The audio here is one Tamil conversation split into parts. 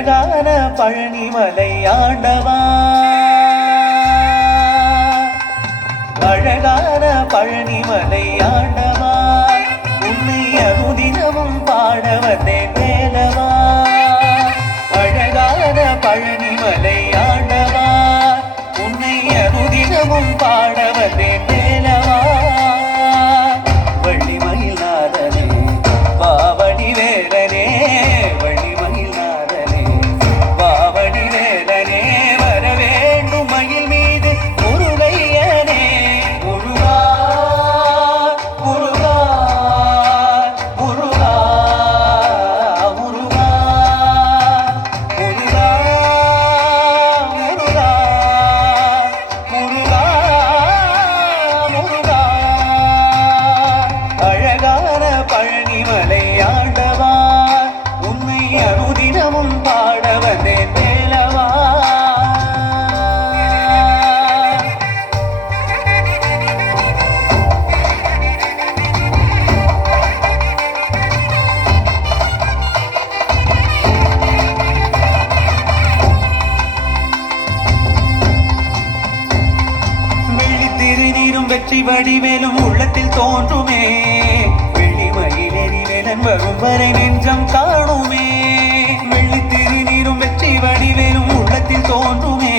அழகான பழனிமலை ஆண்டவா, அழகான பழனிமலை ஆண்டவா, உன்னை அனுதினமும் பாட வந்தேன் வேலவா. அழகான பழனிமலை ஆண்டவா, உன்னை அனுதினமும் பாட வந்தேன் வேலவா. வள்ளிமயில் நாதனே பாவடி வேலனே, வள்ளிமயில் நாதனே பாவடி வேலனே, வர வேண்டும் மயில் மீது முருகையனே. முருகா முருகா முருகா முருகா முருகா முருகா முருகா முருகா. அழகான பழனிமலை ஆண்டவா, உன்னை அனுதினமும் பாட வந்தேன் வேலவா. வெள்ளித்திருநீரும் வெற்றி வடிவேலும் உள்ளத்தில் தோன்றுமே, வெள்ளிமயிலேறி வேலன் வரும் வரை நெஞ்சம் காணுமே. வெள்ளித்திருநீரும் வெற்றி வடிவேலும் உள்ளத்தில் தோன்றுமே,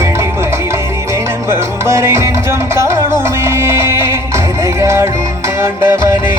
வெள்ளிமயிலேறி வேலன் வரும் வரை நெஞ்சம் காணுமே. விளையாடும் ஆண்டவனே